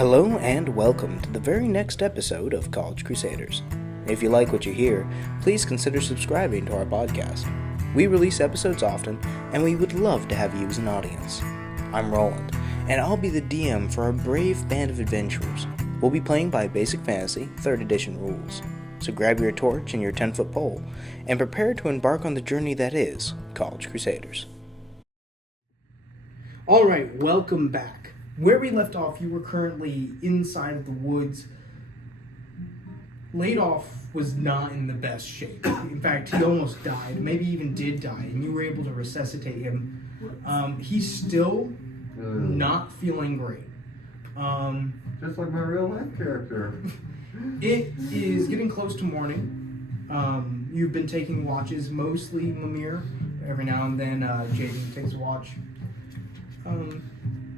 Hello and welcome to the very next episode of College Crusaders. If you like what you hear, please consider subscribing to our podcast. We release episodes often, and we would love to have you as an audience. I'm Roland, and I'll be the DM for a brave band of adventurers. We'll be playing by Basic Fantasy 3rd Edition rules. So grab your torch and your 10-foot pole, and prepare to embark on the journey that is College Crusaders. Alright, welcome back. Where we left off, you were currently inside of the woods. Laidolf was not in the best shape. In fact, he almost died, maybe even did die, and you were able to resuscitate him. He's still not feeling great. Just like my real life character. It is getting close to morning. You've been taking watches, mostly Mimir. Every now and then, Jaden takes a watch.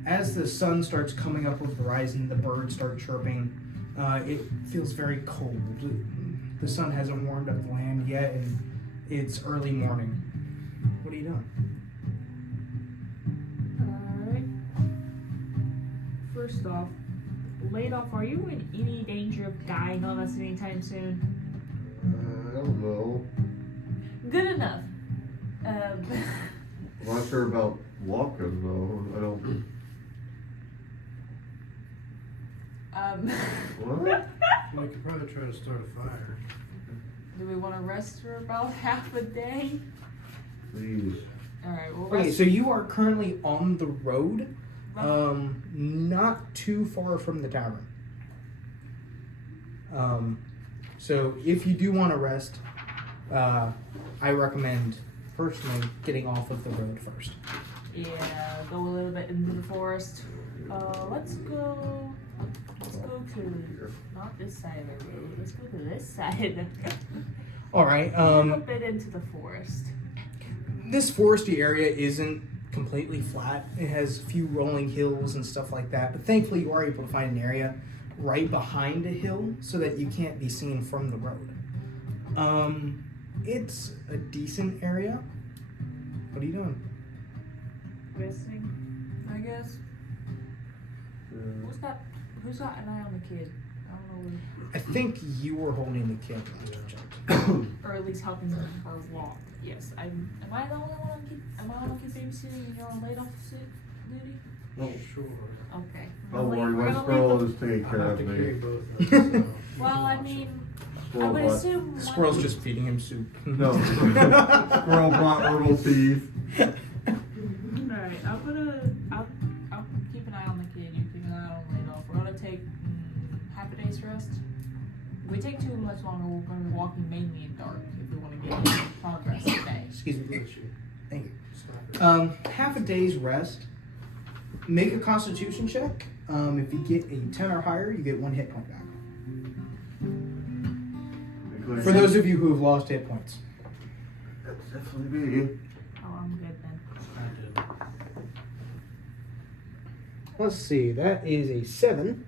As the sun starts coming up over the horizon, the birds start chirping. It feels very cold. The sun hasn't warmed up the land yet, and it's early morning. What are you doing? Alright. First off, Laidolf, are you in any danger of dying on us anytime soon? I don't know. Good enough. I'm not sure about walking though. I don't. What? Well, you could probably try to start a fire. Do we want to rest for about half a day? Please. Alright, we'll Okay, rest. so you are currently on the road, Right. not too far from the tavern. So if you do want to rest, I recommend personally getting off of the road first. Yeah, go a little bit into the forest. Let's go to, not this side of the road, let's go to this side. Alright, A little bit into the forest. this foresty area isn't completely flat. It has a few rolling hills and stuff like that, but thankfully you are able to find an area right behind a hill so that you can't be seen from the road. It's a decent area. What are you doing? Resting, I guess. Who's got an eye on the kid? I don't know. I think you were holding the kid last I checked. Or at least helping her walk. Yes. Am I the only one on kid? Am I on kid babysitting and you're on laid off duty? Oh, sure. Okay. Don't We're worry, gonna my leave squirrel them- is taking I care have of to carry me. both of them. So. Well, I mean, I Squirrel would brought, assume one- Squirrel's just feeding him soup. no. Squirrel brought herbal teeth. Alright, I'll keep an eye on the kid. You keep an eye on Laidolf. We're gonna take half a day's rest. If we take too much longer, we're gonna be walking mainly in dark if we want to get any progress today. Excuse me. Bless you. Thank you. Sorry. Half a day's rest. Make a constitution check. If you get a 10 or higher, you get 1 hit point back. For those of you who have lost hit points. That's definitely me. Oh, I'm good then. I did. Let's see, that is a 7.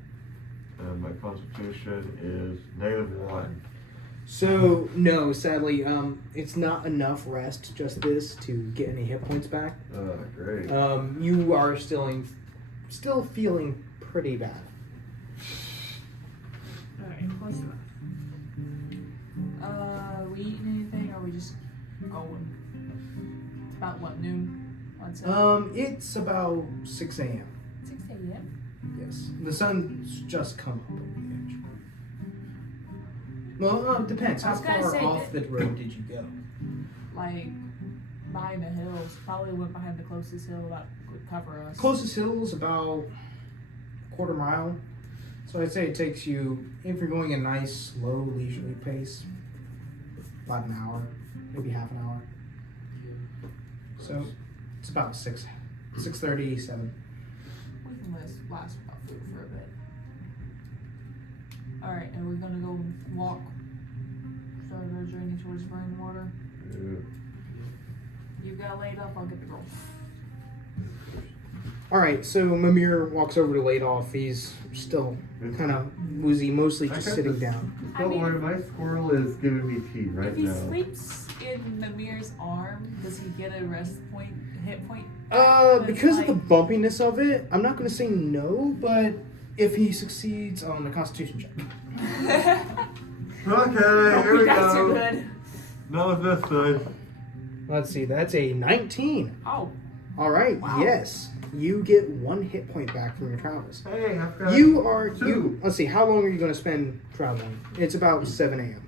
And my constitution is -1. So, no, sadly, it's not enough rest, just this, to get any hit points back. Great. You are still feeling pretty bad. Alright, close enough. We eating anything or are we just going? It's about what, noon? I'd say. It's about 6 a.m. 6 a.m. Yes. The sun's just come up over the edge. Well, it depends. I How was gonna far say off the road did you go? Like behind the hills. Probably went behind the closest hill that would cover us. Closest hill is about a quarter mile. So I'd say it takes you, if you're going a nice, slow, leisurely pace, about an hour, maybe half an hour. So it's about 6:30, 7. We can last without food for a bit. Alright, and we're gonna go walk. Start our journey towards burning water. Yeah. You got laid up, I'll get the girl. Alright, so Mimir walks over to Laidolf. He's still kind of woozy, mostly just sitting down. Don't I mean- worry, my squirrel is giving me tea right If he now. sleeps in Mimir's arm, does he get a hit point? Because of the bumpiness of it, I'm not going to say no, but if he succeeds on the Constitution check. Okay, here we You guys are go. good. Not this side. Let's see, that's a 19. Oh, All right, Wow. yes. You get 1 hit point back from your travels. Hey, I've got You are, two. let's see, how long are you going to spend traveling? It's about 7 a.m.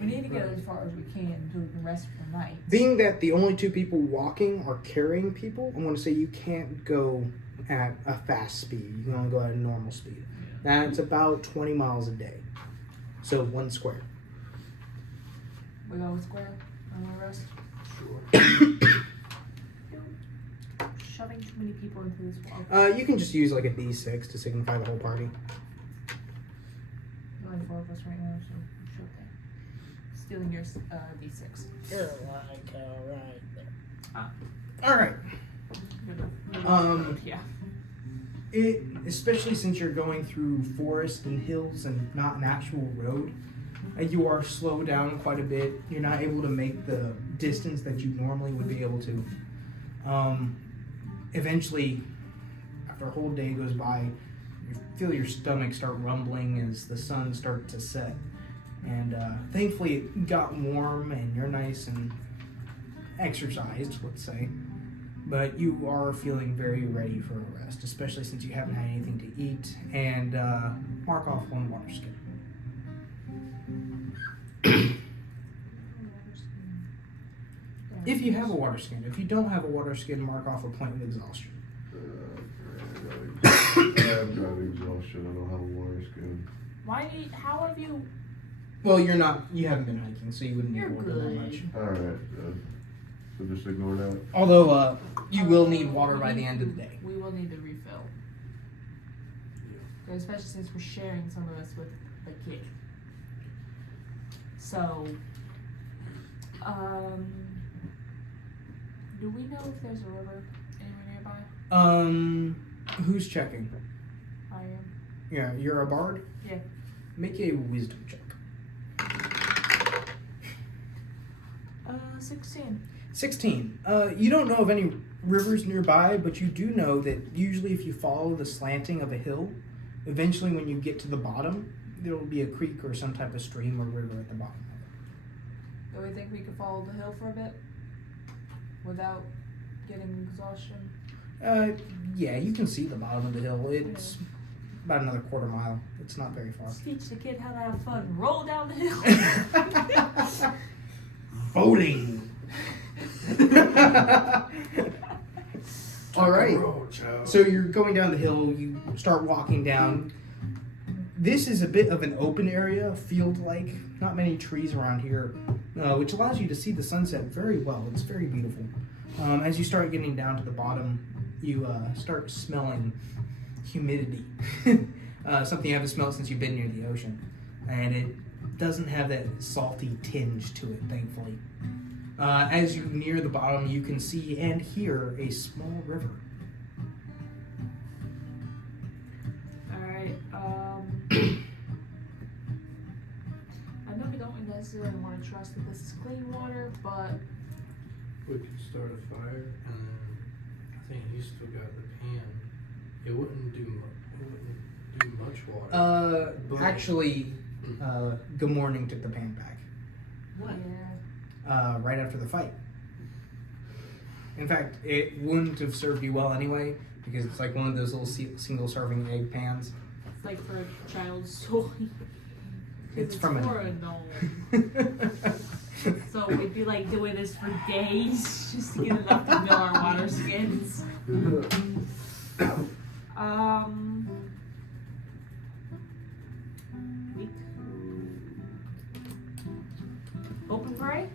we need to get as far as we can so we can rest for the night. Being that the only 2 people walking are carrying people, I'm going to say you can't go at a fast speed. You can only go at a normal speed. That's about 20 miles a day. So 1 square. We go square and we rest. Sure. Shoving too many people into this wall. You can just use like a D6 to signify the whole party. There's only 4 of us right now, so it's okay. Stealing your D6. You're like, right there. All right. Yeah. It, especially since you're going through forest and hills and not an actual road, you are slowed down quite a bit. You're not able to make the distance that you normally would be able to. Eventually, after a whole day goes by, you feel your stomach start rumbling as the sun starts to set. And thankfully it got warm and you're nice and exercised, let's say. But you are feeling very ready for a rest, especially since you haven't had anything to eat. And mark off 1 water skin. If you have a water skin. If you don't have a water skin, mark off a point of exhaustion. I've got exhaustion. I don't have a water skin. Why? How have you? Well, you haven't been hiking, so you wouldn't need You're water that much. good. Alright, so just ignore that. Although, you will need water by the end of the day. We will need to refill, especially since we're sharing some of this with the kid. So, do we know if there's a river anywhere nearby? Who's checking? I am. Yeah, you're a bard? Yeah. Make a wisdom check. 16. 16. You don't know of any rivers nearby, but you do know that usually if you follow the slanting of a hill, eventually when you get to the bottom, there will be a creek or some type of stream or river at the bottom of Do we think we could follow the hill for a bit without getting exhaustion? it. Yeah, you can see the bottom of the hill. It's about another quarter mile. It's not very far. Let's teach the kid how to have fun. Roll down the hill. Boating. All right. So you're going down the hill. You start walking down. This is a bit of an open area, field-like. Not many trees around here, which allows you to see the sunset very well. It's very beautiful. As you start getting down to the bottom, you start smelling humidity. Something you haven't smelled since you've been near the ocean. And it doesn't have that salty tinge to it, thankfully. As you near the bottom, you can see and hear a small river. Alright, I know we don't necessarily want to trust that this is clean water, but We could start a fire, and I think you still got the pan. It wouldn't do much water. Actually, Good Morning took the pan back. What? yeah. Right after the fight. In fact, it wouldn't have served you well anyway, because it's like one of those little single-serving egg pans. It's like for a child's toy. It's from for a gnome. So we'd be like doing this for days just to get enough to fill our water skins. We open pray?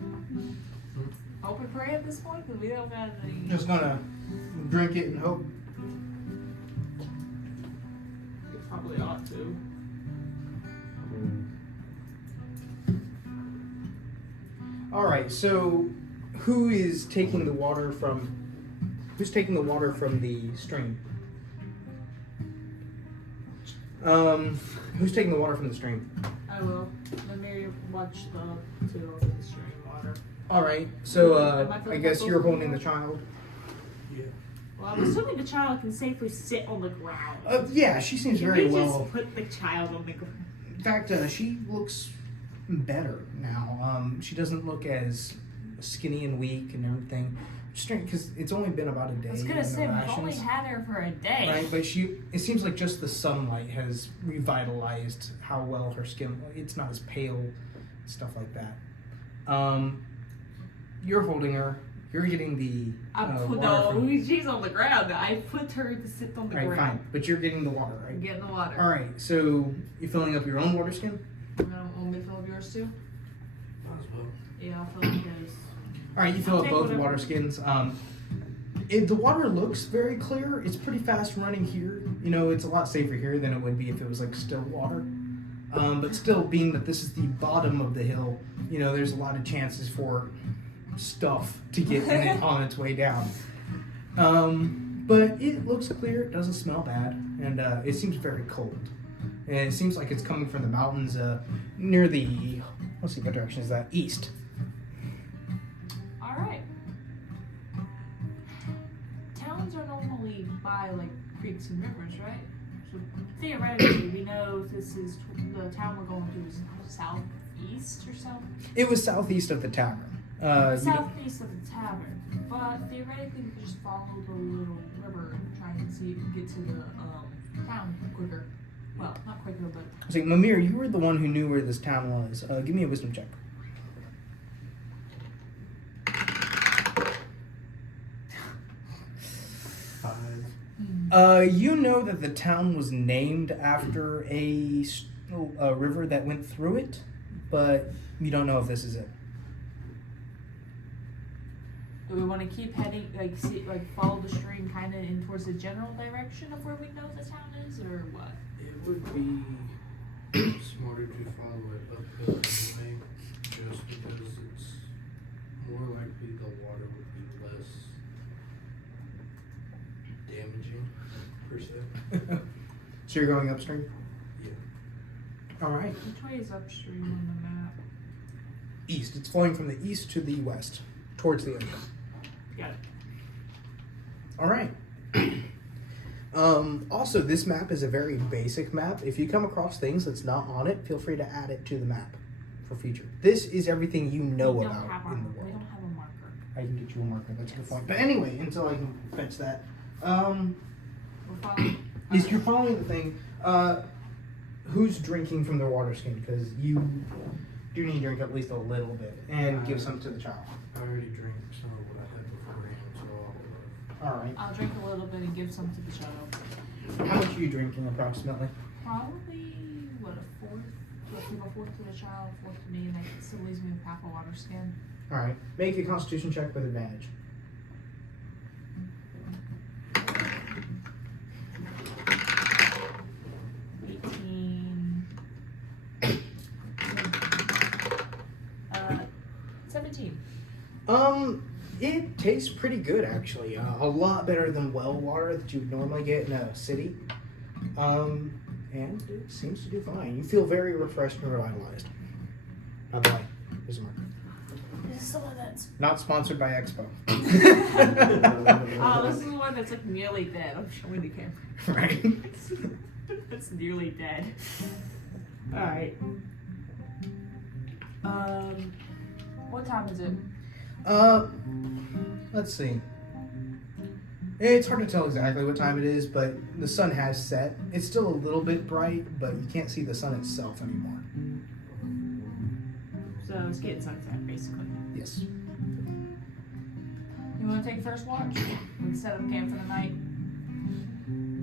Open pray at this point because we don't have any. Just gonna drink it and hope. We probably ought to. All right. So, who's taking the water from the stream? Who's taking the water from the stream? I will. Let Mary watch the two over the stream water. All right. So, Am I I guess supposed you're to do holding the that? child. Yeah. Well, I'm assuming the child can safely sit on the ground. Yeah, she seems Can very we well. just put the child on the ground? In fact, she looks better now. She doesn't look as skinny and weak and everything. Strange, because it's only been about a day. I was gonna in the say, we've rations, only had her for a day. right? But it seems like just the sunlight has revitalized how well her skin. It's not as pale, stuff like that. You're holding her. You're getting the water from. She's on the ground. I put her to sit on the Right, ground. fine. But you're getting the water, right? I'm getting the water. All right. So you're filling up your own water skin. Want me to fill up yours too? Might as well. Yeah, I'll fill up yours. All right, you fill I'll up take both whatever. water skins. The water looks very clear. It's pretty fast running here. You know, it's a lot safer here than it would be if it was like still water. But still, being that this is the bottom of the hill, you know, there's a lot of chances for stuff to get in it on its way down. But it looks clear. It doesn't smell bad, and it seems very cold. And it seems like it's coming from the mountains near the. Let's see, what direction is that? East. All right. Towns are normally by like creeks and rivers, right? So theoretically, we know this is the town we're going to is southeast or south. It was southeast of the tavern. Southeast of the tavern, but theoretically we could just follow the little river and try and see if we can get to the town quicker. Well, not quicker, but So, Mimir, you were the one who knew where this town was. Give me a wisdom check. 5. You know that the town was named after a river that went through it, but you don't know if this is it. do we want to keep heading, follow the stream kind of in towards the general direction of where we know the town is, or what? It would be smarter to follow it uphill anyway, just because it's more likely the water would be less damaging, per se. So you're going upstream? Yeah. All right. Which way is upstream on the map? East. It's flowing from the east to the west, towards the ocean. Got it. All right. Also, this map is a very basic map. If you come across things that's not on it, feel free to add it to the map for future. This is everything you know We don't about have in the we world. don't have a marker. I can get you a marker. That's a good Yes. point. But anyway, until I can fetch that, We're following. is you're following the thing. Who's drinking from their water skin? Because you do need to drink at least a little bit and give some to the child. I already drank some of what I had beforehand, so All right. I'll drink a little bit and give some to the child. How much are you drinking approximately? Probably what, a fourth? Let's give a fourth to the child, a fourth to me, and that still leaves me with half a water skin. All right. Make a Constitution check with advantage. Uh, 17. It tastes pretty good actually. A lot better than well water that you would normally get in a city. And it seems to do fine. You feel very refreshed and revitalized. By the way, here's a marker. This is the one that's. Not sponsored by Expo. Oh, this is the one that's like nearly dead. I'm showing the camera. Right. It's nearly dead. Alright. What time is it? Let's see. It's hard to tell exactly what time it is, but the sun has set. It's still a little bit bright, but you can't see the sun itself anymore. So it's getting sunset, basically. Yes. You want to take first watch? We set up camp for the night.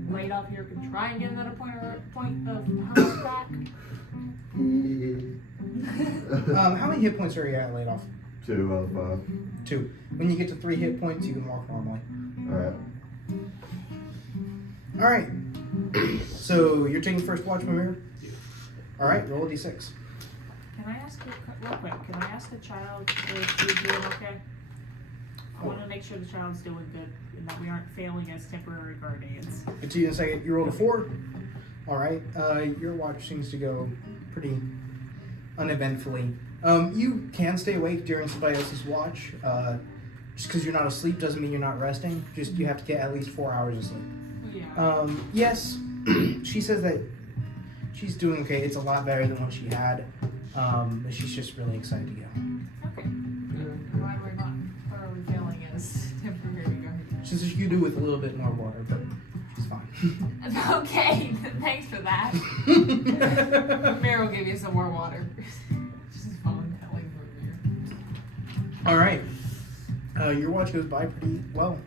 Wait up here, can try and get another point of health back. How many hit points are you at laid off? 2 out of 5. 2. When you get to 3 hit points, you can walk normally. Alright. All right. So you're taking first watch, Mimir? Yeah. All right. Roll a d6. Can I ask you real quick? Can I ask the child if she's doing okay? I want to make sure the child's doing good and that we aren't failing as temporary guardians. It's you in a second. You rolled a 4. All right. Your watch seems to go pretty uneventfully. You can stay awake during somebody else's watch. just because you're not asleep doesn't mean you're not resting. Just you have to get at least 4 hours of sleep. Yeah. Yes, she says that she's doing okay. It's a lot better than what she had. But she's just really excited to get home. Okay. Glad we're not thoroughly failing as temporary guardians. She says you could do with a little bit more water, but she's fine. Okay, thanks for that. Mary will give you some more water. She's fine. I like her here. All right. Your watch goes by pretty well.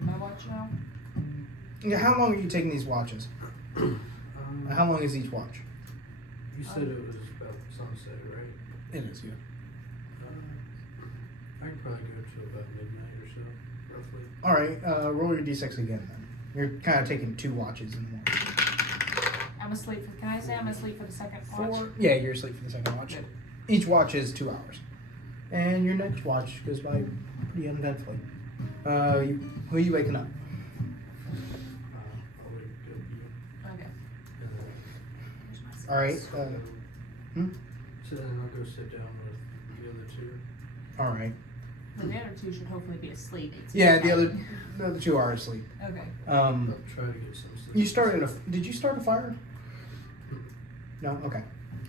My watch now? Yeah, how long are you taking these watches? How long is each watch? You said it was about sunset, right? It is, yeah. I could probably go to about midnight or so, roughly. All right, roll your d6 again then. You're kind of taking 2 watches in one. I'm asleep. Can I say I'm asleep for the second watch? 4. Yeah, you're asleep for the second watch. Each watch is 2 hours. And your next watch goes by pretty uneventfully. Who are you waking up? I'll wake up you. Okay. And then, All right. so then I'll go sit down with the other two. All right. The other two should hopefully be asleep. It's Yeah, the midnight. other 2 are asleep. Okay. I'll try to get some sleep. You started did you start a fire? No. Okay.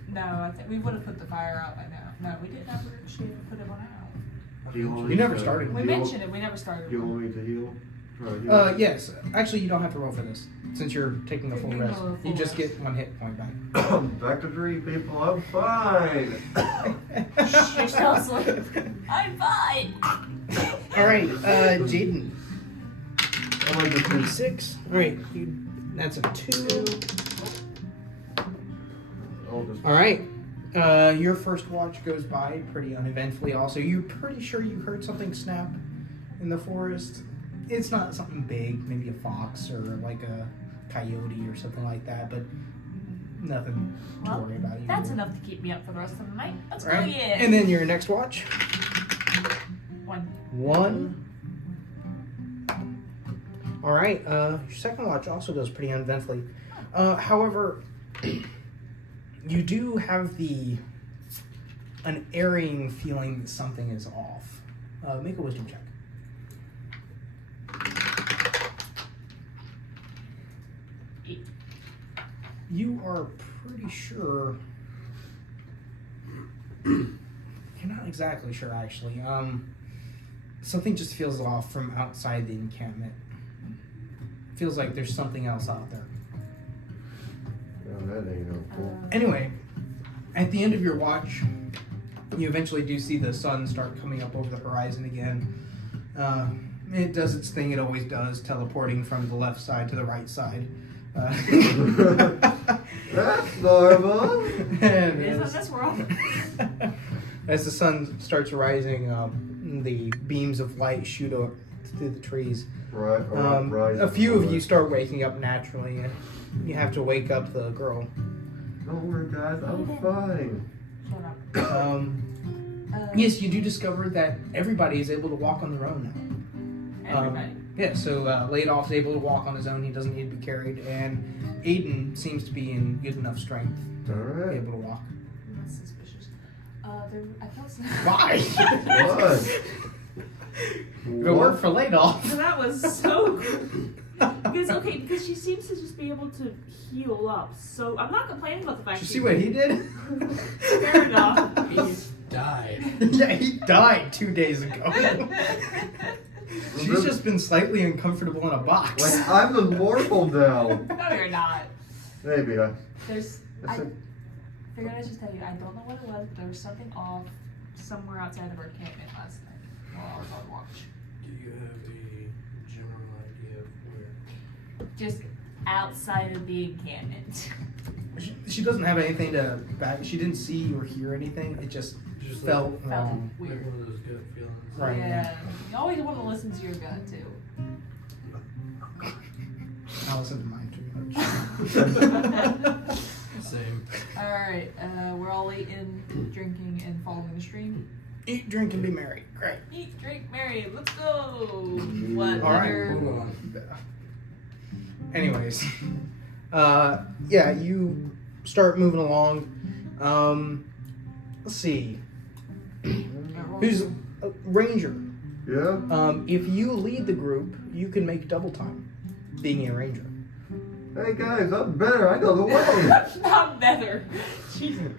No, I think we would have put the fire out by now. No, we didn't ever actually put it one out. Do you want You me never to- started. We do you mentioned it. We never started. You one. want me to heal? Try to heal? Yes. Actually, you don't have to roll for this since you're taking a You're full doing a rest. full You just rest. get 1 hit point back. Back to 3 people. I'm fine. You're still asleep. I'm fine. All right, Jaden. I like the 2. 6. All right, that's a 2. I'll just. All right. Your first watch goes by pretty uneventfully. Also, you're pretty sure you heard something snap in the forest. It's not something big, maybe a fox or like a coyote or something like that, but nothing to Well, worry about. That's enough to keep me up for the rest of the night. Let's All go right. again. And then your next watch. 1. 1. All right. Your second watch also goes pretty uneventfully. However, you do have an erring feeling that something is off. Make a wisdom check. You are pretty sure. You're not exactly sure, actually. Something just feels off from outside the encampment. Feels like there's something else out there. Oh, that ain't no cool. Anyway, at the end of your watch, you eventually do see the sun start coming up over the horizon again. It does its thing it always does, teleporting from the left side to the right side. That's normal. And It is in as, this world. as the sun starts rising, the beams of light shoot up through the trees. Right. A few of you start waking up naturally. And you have to wake up the girl. Don't worry, guys. I'm fine. Shut up. Yes, you do discover that everybody is able to walk on their own now. Everybody. Yeah, so Ladoff's able to walk on his own. He doesn't need to be carried. And Aiden seems to be in good enough strength All to right. be able to walk. That's suspicious. I felt so. Why? What? If it worked for Ladoff. That was so good. Because she seems to just be able to heal up. So I'm not complaining about the fact Did you see what he did? Fair enough. He's died. Yeah, he died 2 days ago. She's just been slightly uncomfortable in a box. Like, I'm immortal now. No, you're not. Maybe. There's. I That's a- figured I'd just tell you. I don't know what it was, but there was something off somewhere outside of our encampment last night while I was on watch. Do you have a general idea of where? Just outside of the encampment. She doesn't have anything to back. She didn't see or hear anything. It just Just felt like, wrong. like Weird. one of those gut feelings. Right. Yeah. You always want to listen to your gut too. I listen to mine too much. Same. Alright, we're all eating, drinking, and following the stream. Eat, drink, and be merry. Great. Eat, drink, marry, let's go! What All right. other... Hold on. Anyways, yeah, you start moving along. Let's see. Who's Ranger? Yeah? If you lead the group, you can make double time being a ranger. Hey guys, I'm better. I know the way. Not better. Jesus.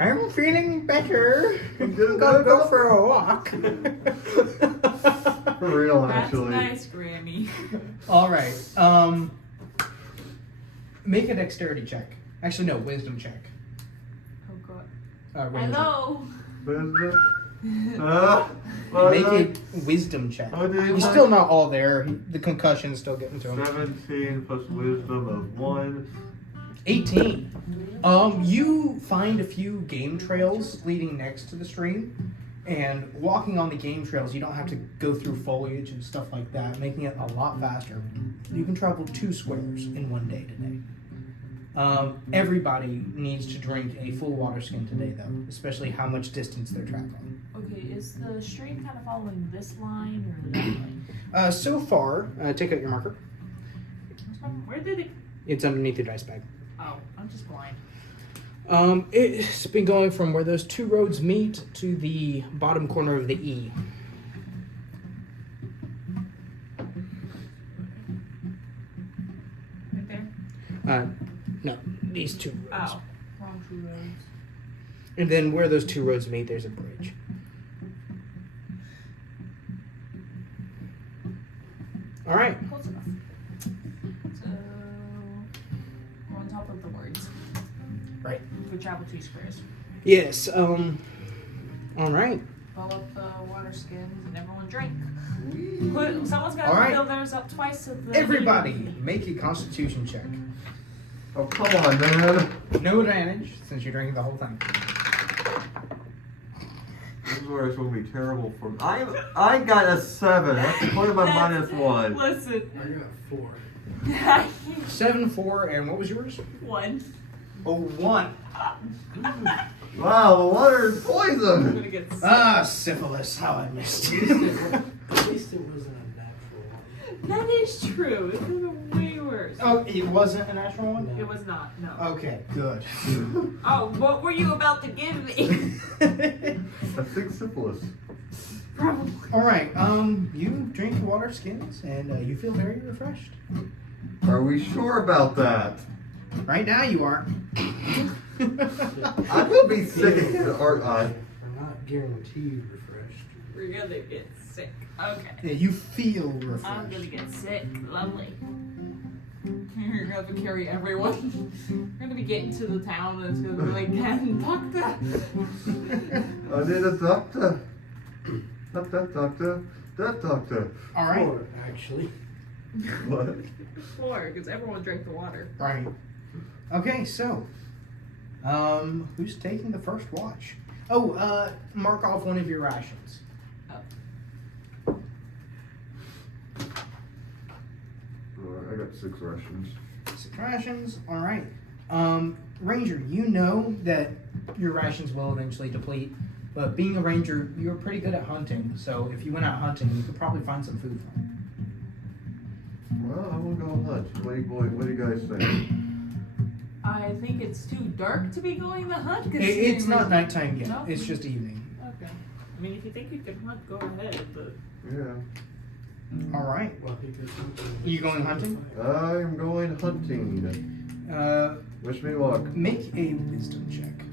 I'm feeling better. I'm gonna Go for a walk. For real, That's actually. nice, Grammy. All right. Make a dexterity check. Actually, no, wisdom check. Oh god. Ranger. Hello. Business. Make a wisdom check. He's still not all there. The concussion's still getting to him. 17 plus wisdom of 1. 18. You find a few game trails leading next to the stream, and walking on the game trails, you don't have to go through foliage and stuff like that, making it a lot faster. You can travel 2 squares in one day today. Everybody needs to drink a full water skin today, though, especially how much distance they're traveling. Okay, is the stream kind of following this line or that line? So far, take out your marker. Where did it? It's underneath your dice bag. Oh, I'm just blind. It's been going from where those 2 roads meet to the bottom corner of the E. Right there? No, these 2 roads. Oh, wrong 2 roads. And then where those 2 roads meet, there's a bridge. All right. Close enough. So, we're on top of the words. Right. We travel 2 squares. Yes. All right. Fill up the water skins and everyone drink. Someone's got All to right. fill theirs up twice. So the Everybody, make a Constitution check. Oh, come on, man. No advantage since you're drinking the whole thing. This is where it's going to be terrible for me. I got a 7. That's including my That's- -1. Listen. I got 4. 7, 4, and what was yours? 1. Oh, 1. Wow, the water is I'm poison. gonna get sick. Syphilis. How I missed At you. least it wasn't a natural one. That is true. It could have been way worse. Oh, it wasn't a natural one? It was not. No. Okay, good. Oh, what were you about to give me? I think syphilis. Probably. All right. You drink the water skins, and you feel very refreshed. Are we sure about that? Right now, you are. I will be sick again, aren't I? We're not guaranteed refreshed. We're gonna get sick. Okay. Yeah, you feel I'm refreshed. gonna get sick. Lovely. You're gonna have to carry everyone. We're gonna be getting to the town and it's gonna be like, doctor. I need a doctor. Doctor. All right. 4, actually. What? 4, because everyone drank the water. Right. Okay, so, who's taking the first watch? Oh, mark off one of your rations. I got 6 rations. 6 rations. All right. Ranger, you know that your rations will eventually deplete, but being a ranger, you're pretty good at hunting. So if you went out hunting, you could probably find some food for him. Well, I will go hunch. What do you guys think? I think it's too dark to be going to hunt. It's not nighttime yet. No? It's just evening. Okay. I mean, if you think you can hunt, go ahead, but... Yeah. All right. Well, he goes hunting. You going hunting? I'm going hunting. Wish me luck. Make a wisdom check.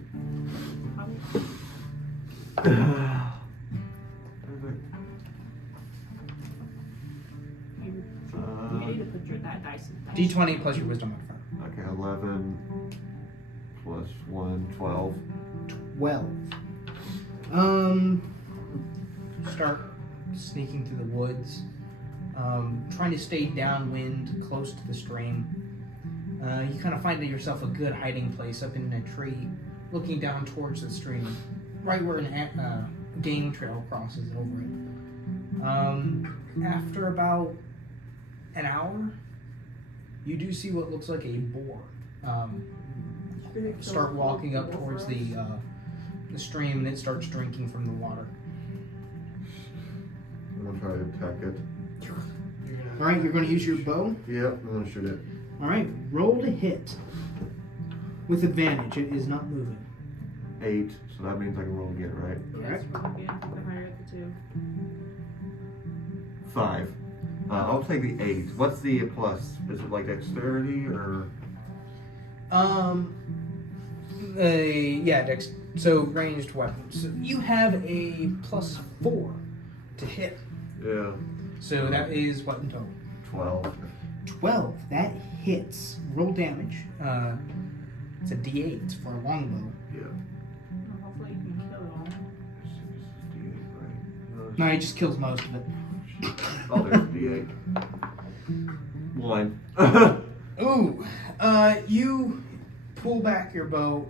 You need to put that dice in. D20 plus your wisdom modifier. Okay, 11 plus 1, 12. 12. Start sneaking through the woods, trying to stay downwind, close to the stream. You kind of find yourself a good hiding place up in a tree, looking down towards the stream, right where a game trail crosses over it. After about an hour, you do see what looks like a boar. Start walking up towards the stream, and it starts drinking from the water. I'm gonna try to attack it. All right, you're going to use your bow. Yep, I'm gonna shoot it. All right, roll to hit with advantage. It is not moving. 8, so that means I can roll again, right? Yes, roll again. The higher of the 2. 5. I'll take the 8. What's the plus? Is it like dexterity or? Yeah, so ranged weapons. So you have a +4 to hit. Yeah. So that is what in total? 12. 12. That hits. Roll damage. It's a D8 for a longbow. Yeah. Well, hopefully you can kill it all. 6 D8, right? No, he just kills most of it. Oh, there's D8. 1. Ooh. You pull back your bow,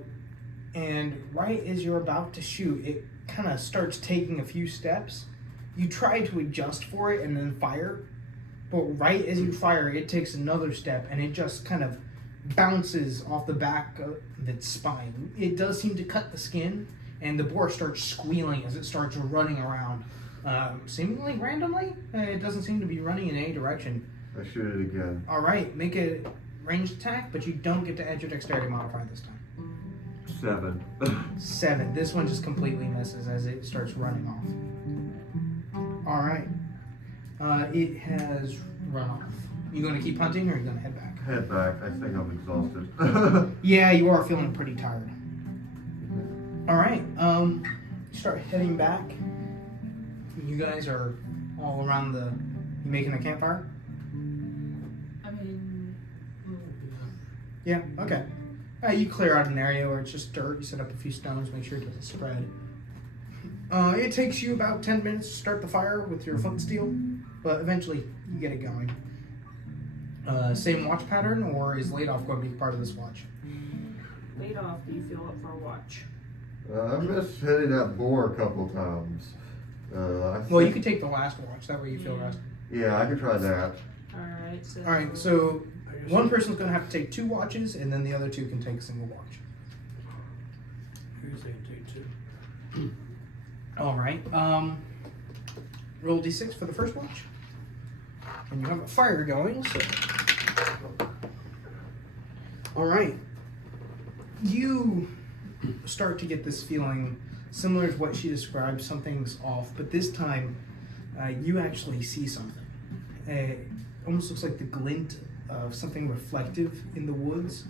and right as you're about to shoot, it kind of starts taking a few steps. You try to adjust for it and then fire, but right as you fire, it takes another step, and it just kind of bounces off the back of its spine. It does seem to cut the skin, and the boar starts squealing as it starts running around. Seemingly randomly. It doesn't seem to be running in any direction. I shoot it again. Alright, make a ranged attack, but you don't get to add your dexterity modifier this time. 7. 7. This one just completely misses as it starts running off. Alright. It has run off. You going to keep hunting or are you going to head back? Head back. I think I'm exhausted. Yeah, you are feeling pretty tired. Alright, you start heading back. You guys are all around the... You making a campfire? I mean, Yeah, okay. You clear out an area where it's just dirt. You set up a few stones, make sure it doesn't spread. It takes you about 10 minutes to start the fire with your flint steel, but eventually you get it going. Same watch pattern, or is laid off going to be part of this watch? laid off, do you feel up for a watch? I missed hitting that boar a couple times. Well, you could take the last watch. That way you feel rest. Yeah, I could try that. Alright, so... Alright, so one person's going to have to take 2 watches, and then the other 2 can take a single watch. Here's a take 2. Alright, roll d6 for the first watch. And you have a fire going, so... Alright. You start to get this feeling similar to what she described. Something's off, but this time you actually see something. It almost looks like the glint of something reflective in the woods.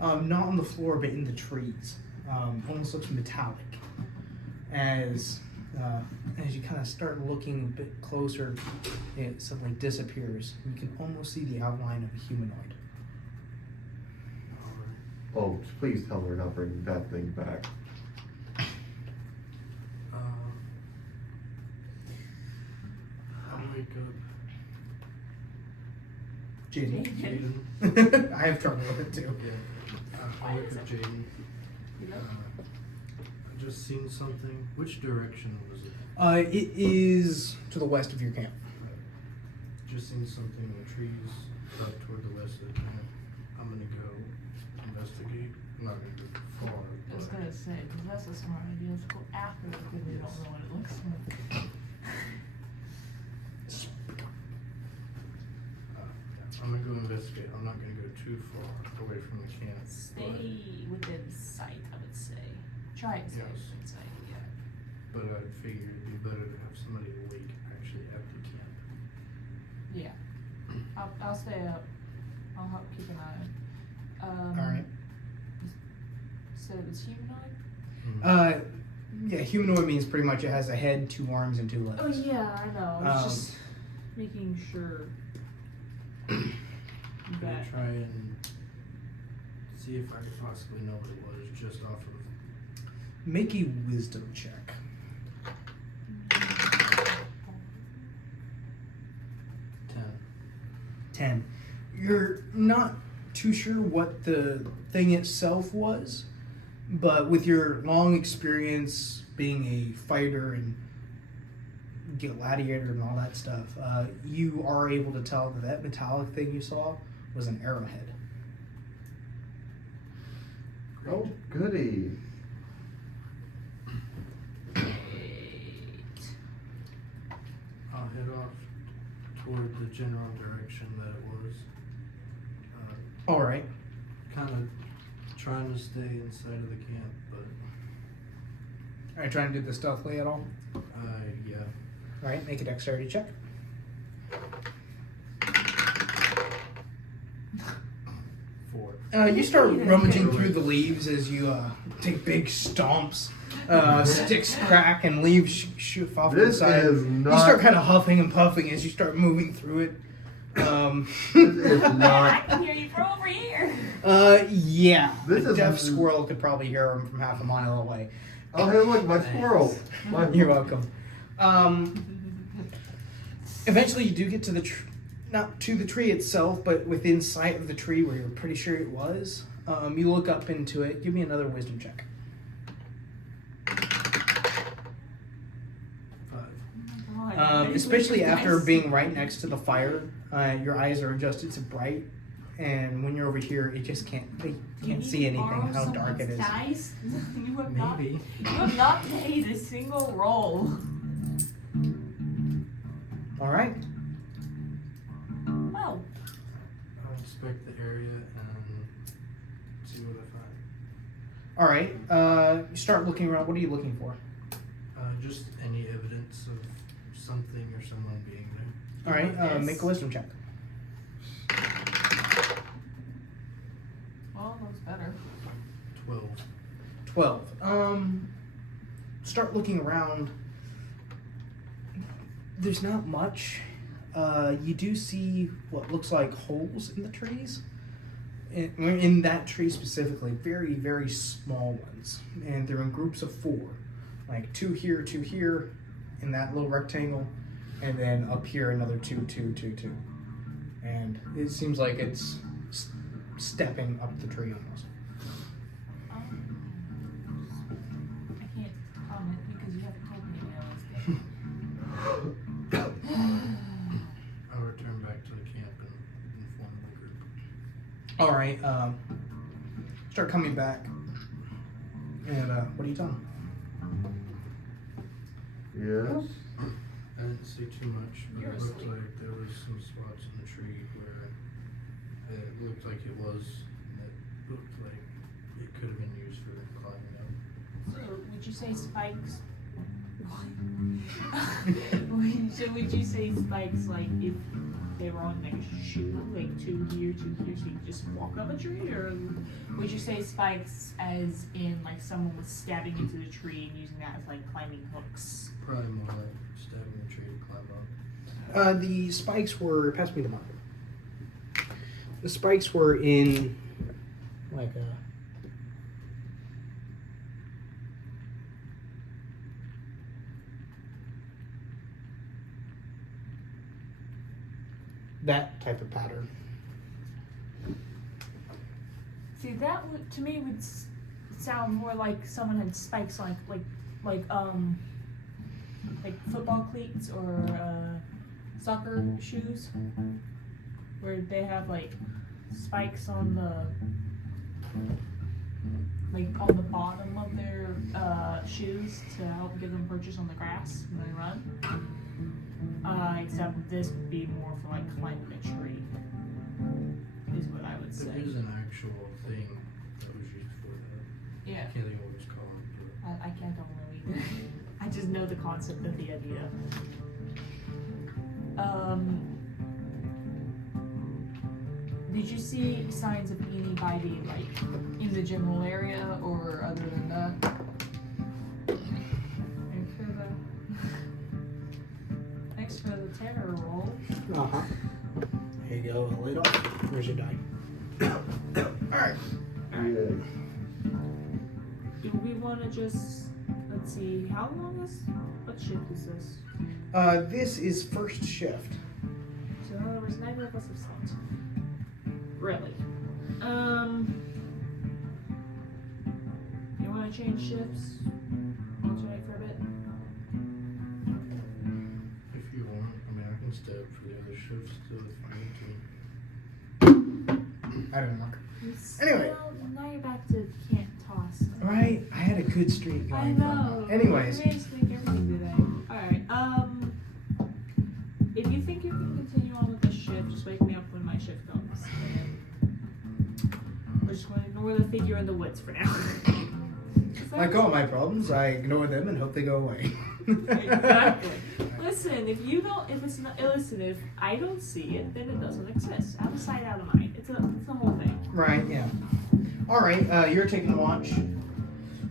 Not on the floor, but in the trees. Almost looks metallic. As you kind of start looking a bit closer, it suddenly disappears. You can almost see the outline of a humanoid. Oh, please tell her not bringing that thing back. I'll wake up. Jaden. I have trouble with it too. Yeah. I'll wake up Jaden. I just seen something. Which direction was it? It is to the west of your camp. Just seen something in the trees up toward the west of the camp. I'm gonna go investigate. I'm not gonna go far. I was gonna say, because that's a smart idea. Let's go after it because we don't know what it looks like. I'm gonna go investigate. I'm not gonna go too far away from the camp. Stay within sight, I would say. Try and stay Yes. within sight, yeah. But I figured it'd be better to have somebody awake actually at the camp. Yeah. I'll stay up. I'll help keep an eye. Alright. So it's humanoid? Yeah, humanoid means pretty much it has a head, 2 arms, and 2 legs. Oh yeah, I know. It's just making sure I'm gonna that try and see if I could possibly know what it was just off of. Make a wisdom check. 10. You're not too sure what the thing itself was, but with your long experience being a fighter and gladiator and all that stuff, you are able to tell that that metallic thing you saw was an arrowhead. Oh, goody. I'll head off toward the general direction that it was. All right. Kind of trying to stay inside of the camp, but Are you trying to do this stealthily at all? yeah. All right, make a dexterity check. You start rummaging through the leaves as you take big stomps. Sticks crack and leaves shoot off to the This side. is You not. start kind of huffing and puffing as you start moving through it. This is I not. can hear you from over here. Yeah. This A is- deaf squirrel could probably hear him from half a mile away. Oh, hey, look, my squirrel. My, You're welcome. Eventually, you do get to the not to the tree itself, but within sight of the tree where you're pretty sure it was. You look up into it. Give me another wisdom check. 5. Especially after being right next to the fire, your eyes are adjusted to bright, and when you're over here, it just can't see anything. How dark it is. Dice? You have Maybe. You have not made a single roll. All right. Oh. I'll inspect the area and see what I find. All right. You start looking around. What are you looking for? Just any evidence of something or someone being there. All right. Yes. Make a wisdom check. Well, that's better. 12. 12. Start looking around. There's not much. You do see what looks like holes in the trees. In that tree specifically, very, very small ones. And they're in groups of 4. Like 2 here, 2 here, in that little rectangle. And then up here, another 2, 2, 2, 2. And it seems like it's stepping up the tree almost. I can't comment because you haven't told me any of this. I'll return back to the camp and inform the group. All right. Start coming back. And what are you telling them? yes. I didn't see too much, but You're it looked asleep. like there was some spots in the tree where it looked like it looked like it could have been used for climbing up. So, would you say spikes? So would you say spikes like if they were on like a shoe, like 2 here, 2 here, so you could just walk up a tree, or would you say spikes as in like someone was stabbing into the tree and using that as like climbing hooks? Probably more like stabbing a tree to climb up. The spikes were. Pass me the marker. The spikes were in like a. That type of pattern. See, that would, to me would sound more like someone had spikes like football cleats or soccer shoes, where they have like spikes on the bottom of their shoes to help give them purchase on the grass when they run. Except this would be more for like climbing a tree, is what I would say. There is an actual thing that was used for that. Yeah. I can't think of what it's called. But I can't don't know either. I just know the concept of the idea. Did you see signs of anybody like in the general area or other than that? Thanks for the terror roll. Uh-huh. Here you go, I'll lay it off. Where's your die? Alright. Yeah. Do we want to just, let's see, how long is, what shift is this? This is first shift. So in other words, neither of us have slept. Really. You want to change shifts? Alternate for a bit? if you want, I mean, I can stay up for the other shifts still if you need to. I don't know. Anyway. Well, now you're back to can't toss. Right? I had a good streak going. I know. Anyways. We made us think everything today. Alright, if you think you can continue on with this shift, just wake me up when my shift comes. And we're just going to ignore the figure in the woods for now. Like all my problems, I ignore them and hope they go away. Exactly. listen, if you don't, if it's not, listen, if I don't see it, then it doesn't exist. Out of sight, out of mind. It's a whole thing. Right, yeah. Alright, you're taking a watch.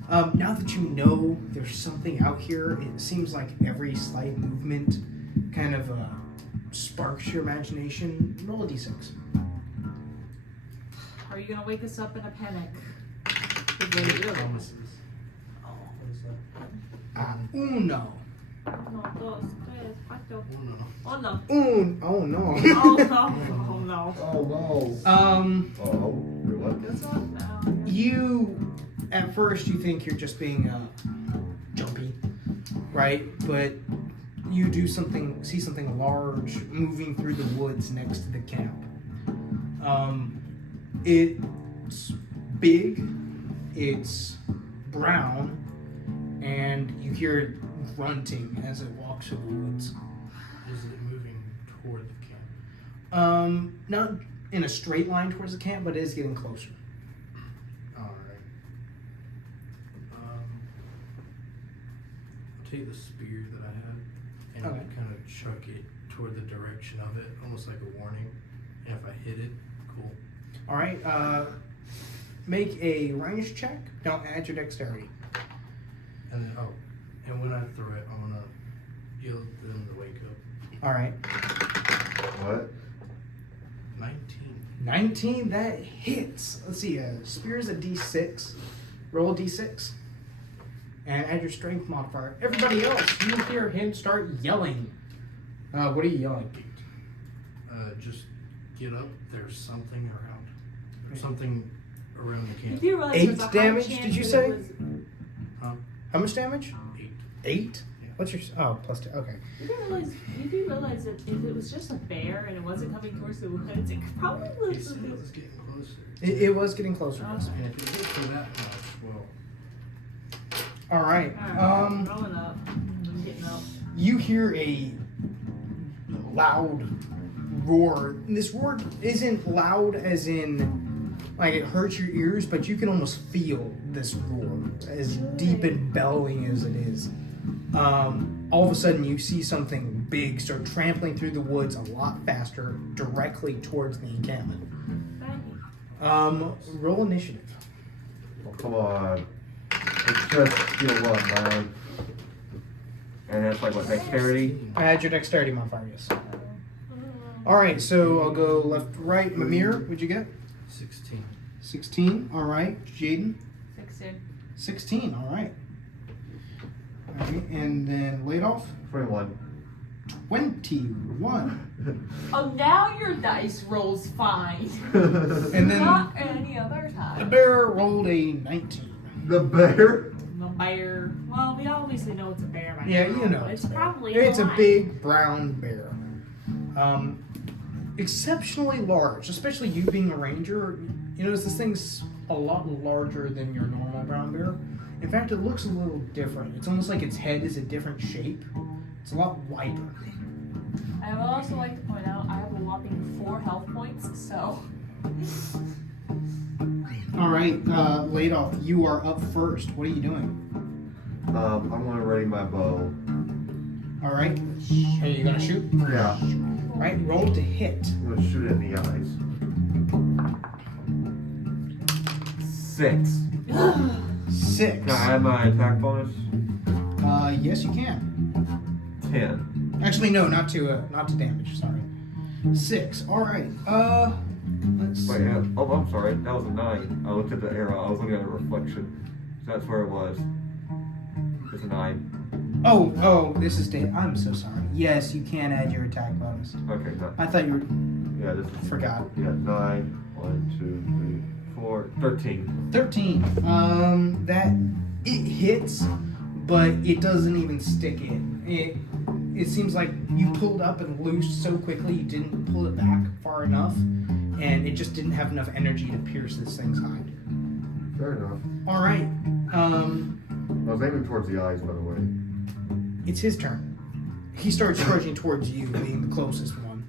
Now that you know there's something out here, it seems like every slight movement kind of sparks your imagination. Roll a d6. Are you gonna wake us up in a panic? Promises. Oh, What is that? uno. No, dos, tres, cuatro. Oh no. Oh no. Oh no. Oh no. Oh no. Oh no. Oh, wait, what? This one? No. You, at first, you think you're just being jumpy, right? But you do see something large moving through the woods next to the camp. It's big, it's brown, and you hear it grunting as it walks through the woods. Is it moving toward the camp? Not in a straight line towards the camp, but it is getting closer. Alright. I'll take the spear that I had and Okay. kind of chuck it toward the direction of it, almost like a warning. And if I hit it, cool. All right, make a range check. Don't add your dexterity. And then, and when I throw it, I'm gonna yell for them to wake up. All right, What? 19. 19. That hits. Let's see. Spear's a d6. Roll a d6, and add your strength modifier. Everybody else, you hear him start yelling. What are you yelling? Just get up. There's something around. There's something around the You camp. do realize 8 there's a high damage, chance did you that say? it was- How much damage? 8. 8. Yeah. What's your plus 2? Okay. You do realize that if it was just a bear and it wasn't coming towards the woods, it probably You was. said it was getting closer. It was getting closer. Yes. And if it gets to that much, well, All right. I'm rolling up. I'm getting up. You hear a loud roar. And this roar isn't loud as in like it hurts your ears, but you can almost feel this roar, as deep and bellowing as it is. All of a sudden you see something big start trampling through the woods a lot faster, directly towards the encampment. Roll initiative. Oh, come on. It's just, you know what, man. And that's like what, dexterity? Add your dexterity modifier, yes. Alright, so I'll go left, right. Mimir, what'd you get? 16. 16. Alright. Jaden? 16. 16. Alright. Alright, and then Ladoff? 21. 21. Oh, now your dice rolls fine. And then Not any other the time. bear rolled a 19. The bear? The bear. Well, we obviously know it's a bear by Yeah, now, you know but it's it's a bear. probably It's a lion. big brown bear. Exceptionally large, especially you being a ranger. You notice this thing's a lot larger than your normal brown bear. In fact, it looks a little different. It's almost like its head is a different shape. It's a lot wider. I would also like to point out I have a whopping 4 health points, so. Alright, Ladoff, you are up first. What are you doing? I'm gonna ready my bow. Alright. Are you gonna shoot? Yeah. Alright, roll to hit. I'm gonna shoot it in the eyes. 6. 6. Can I add my attack bonus? Yes, you can. 10. Actually, no, not to damage. Sorry. 6. All right. Let's. Wait, oh, I'm sorry. That was a 9. I looked at the arrow. I was looking at the reflection. So that's where it was. It's a 9. Oh, this is Dave. I'm so sorry. Yes, you can add your attack bonus. Okay, no. I thought you were. Yeah, this is. Forgot. Yeah, 9. 1, 2, 3, 4. 13. 13. That it hits, but it doesn't even stick in. It seems like you pulled up and loosed so quickly you didn't pull it back far enough, and it just didn't have enough energy to pierce this thing's hide. Fair enough. All right. I was aiming towards the eyes, by the way. It's his turn. He starts charging towards you, being the closest one.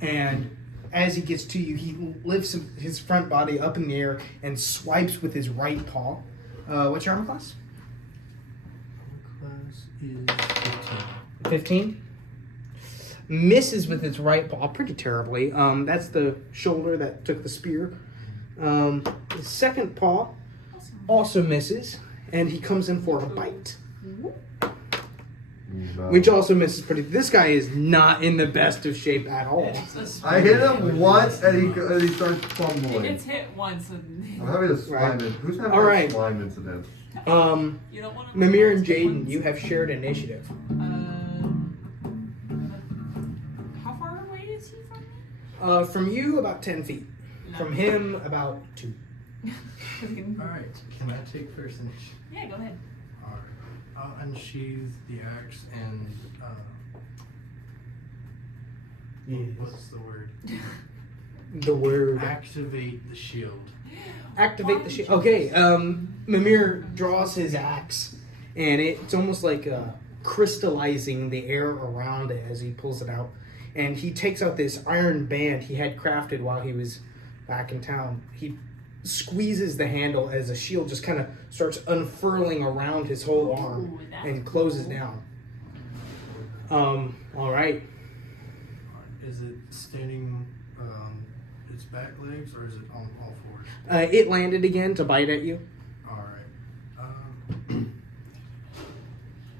And as he gets to you, he lifts his front body up in the air and swipes with his right paw. What's your armor class? Class is 15. 15? misses with its right paw pretty terribly. That's the shoulder that took the spear. The second paw also misses, and he comes in for a bite, which also misses pretty. This guy is not in the best of shape at all. I hit him once and he starts He fumbling. gets hit once and I'm having a slime. Right. Who's having All right. a slime incident? you don't want to. Mimir and Jaden, you have shared initiative. How far away is he from me? From you, about 10 feet. No. From him, about 2. Alright, can I take first initiative? Yeah, go ahead. Alright. I'll unsheathe the axe and what's the word? The word. Activate the shield. Activate the shield. Okay, Mimir draws his axe, and it's almost like crystallizing the air around it as he pulls it out. And he takes out this iron band he had crafted while he was back in town. He squeezes the handle as the shield just kind of starts unfurling around his whole arm and closes down. All right. Is it standing its back legs or is it on all fours? It landed again to bite at you. Alright.